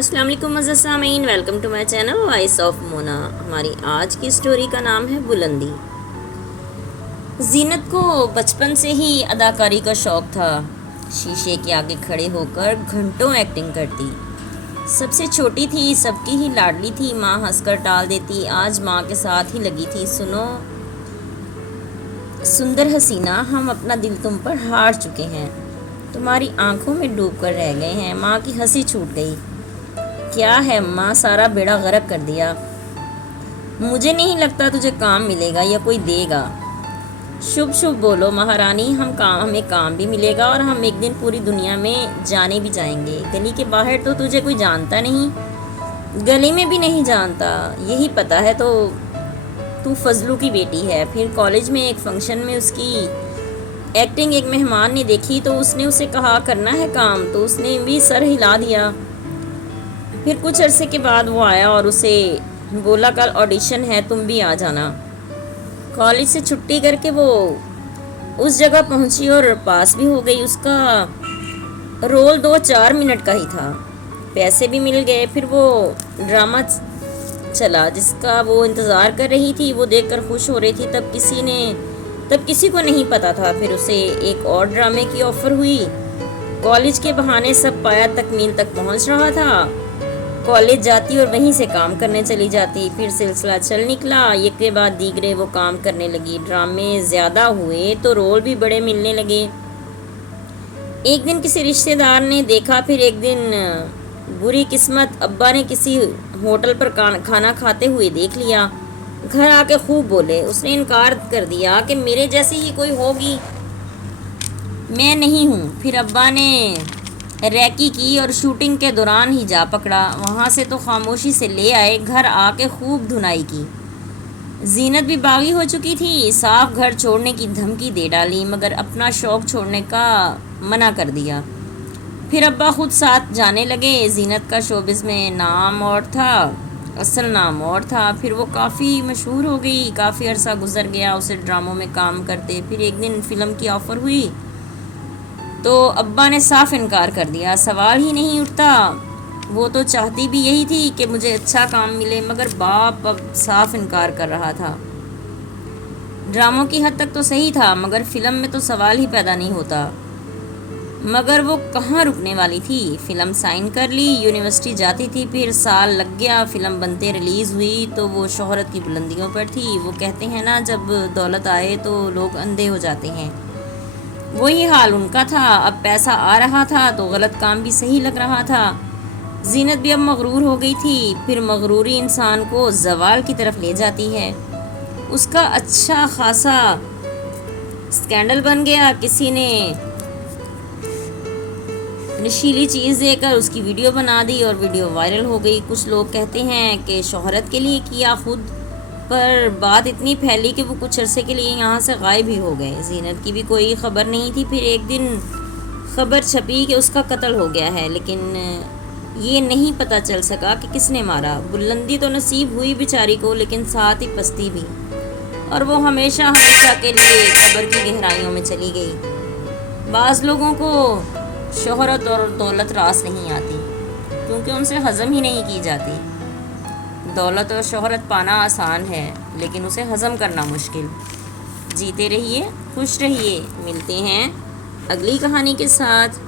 السلام علیکم معزز سامعین، welcome to my channel voice of Mona. ہماری آج کی سٹوری کا نام ہے بلندی۔ زینت کو بچپن سے ہی اداکاری کا شوق تھا۔ شیشے کے آگے کھڑے ہو کر گھنٹوں ایکٹنگ کرتی۔ سب سے چھوٹی تھی، سب کی ہی لاڈلی تھی، ماں ہنس کر ٹال دیتی۔ آج ماں کے ساتھ ہی لگی تھی۔ سنو سندر حسینہ، ہم اپنا دل تم پر ہار چکے ہیں، تمہاری آنکھوں میں ڈوب کر رہ گئے ہیں۔ ماں کی ہنسی چھوٹ گئی۔ کیا ہے ماں، سارا بیڑا غرق کر دیا۔ مجھے نہیں لگتا تجھے کام ملے گا یا کوئی دے گا۔ شبھ شبھ بولو مہارانی، ہمیں کام بھی ملے گا اور ہم ایک دن پوری دنیا میں جانے بھی جائیں گے۔ گلی کے باہر تو تجھے کوئی جانتا نہیں، گلی میں بھی نہیں جانتا، یہی پتہ ہے تو فضلو کی بیٹی ہے۔ پھر کالج میں ایک فنکشن میں اس کی ایکٹنگ ایک مہمان نے دیکھی تو اس نے اسے کہا کرنا ہے کام، تو اس نے بھی سر ہلا دیا۔ پھر کچھ عرصے کے بعد وہ آیا اور اسے بولا کل آڈیشن ہے، تم بھی آ جانا۔ کالج سے چھٹی کر کے وہ اس جگہ پہنچی اور پاس بھی ہو گئی۔ اس کا رول 2-4 منٹ کا ہی تھا، پیسے بھی مل گئے۔ پھر وہ ڈرامہ چلا جس کا وہ انتظار کر رہی تھی، وہ دیکھ کر خوش ہو رہی تھی۔ تب کسی کو نہیں پتا تھا۔ پھر اسے ایک اور ڈرامے کی آفر ہوئی۔ کالج کے بہانے سب پایا تکمیل تک پہنچ رہا تھا۔ کالج جاتی اور وہیں سے کام کرنے چلی جاتی۔ پھر سلسلہ چل نکلا، ایک کے بعد دیگرے وہ کام کرنے لگی۔ ڈرامے زیادہ ہوئے تو رول بھی بڑے ملنے لگے۔ ایک دن کسی رشتہ دار نے دیکھا، پھر ایک دن بری قسمت ابا نے کسی ہوٹل پر کھانا کھاتے ہوئے دیکھ لیا۔ گھر آ کے خوب بولے۔ اس نے انکار کر دیا کہ میرے جیسی ہی کوئی ہوگی، میں نہیں ہوں۔ پھر ابا نے ریکی کی اور شوٹنگ کے دوران ہی جا پکڑا۔ وہاں سے تو خاموشی سے لے آئے، گھر آ کے خوب دھنائی کی۔ زینت بھی باغی ہو چکی تھی، صاف گھر چھوڑنے کی دھمکی دے ڈالی، مگر اپنا شوق چھوڑنے کا منع کر دیا۔ پھر ابا خود ساتھ جانے لگے۔ زینت کا شوبز میں نام اور تھا، اصل نام اور تھا۔ پھر وہ کافی مشہور ہو گئی۔ کافی عرصہ گزر گیا اسے ڈراموں میں کام کرتے۔ پھر ایک دن فلم کی آفر ہوئی تو ابا نے صاف انکار کر دیا، سوال ہی نہیں اٹھتا۔ وہ تو چاہتی بھی یہی تھی کہ مجھے اچھا کام ملے، مگر باپ اب صاف انکار کر رہا تھا۔ ڈراموں کی حد تک تو صحیح تھا، مگر فلم میں تو سوال ہی پیدا نہیں ہوتا۔ مگر وہ کہاں رکنے والی تھی؟ فلم سائن کر لی، یونیورسٹی جاتی تھی۔ پھر سال لگ گیا، فلم بنتے ریلیز ہوئی تو وہ شہرت کی بلندیوں پر تھی۔ وہ کہتے ہیں نا، جب دولت آئے تو لوگ اندھے ہو جاتے ہیں، وہی حال ان کا تھا۔ اب پیسہ آ رہا تھا تو غلط کام بھی صحیح لگ رہا تھا۔ زینت بھی اب مغرور ہو گئی تھی۔ پھر مغروری انسان کو زوال کی طرف لے جاتی ہے۔ اس کا اچھا خاصا سکینڈل بن گیا، کسی نے نشیلی چیز دے کر اس کی ویڈیو بنا دی اور ویڈیو وائرل ہو گئی۔ کچھ لوگ کہتے ہیں کہ شہرت کے لیے کیا، خود پر بات اتنی پھیلی کہ وہ کچھ عرصے کے لیے یہاں سے غائب ہی ہو گئے۔ زینت کی بھی کوئی خبر نہیں تھی۔ پھر ایک دن خبر چھپی کہ اس کا قتل ہو گیا ہے، لیکن یہ نہیں پتہ چل سکا کہ کس نے مارا۔ بلندی تو نصیب ہوئی بیچاری کو، لیکن ساتھ ہی پستی بھی، اور وہ ہمیشہ کے لیے قبر کی گہرائیوں میں چلی گئی۔ بعض لوگوں کو شہرت اور دولت راس نہیں آتی، کیونکہ ان سے ہضم ہی نہیں کی جاتی۔ دولت اور شہرت پانا آسان ہے، لیکن اسے ہضم کرنا مشکل۔ جیتے رہیے، خوش رہیے۔ ملتے ہیں اگلی کہانی کے ساتھ۔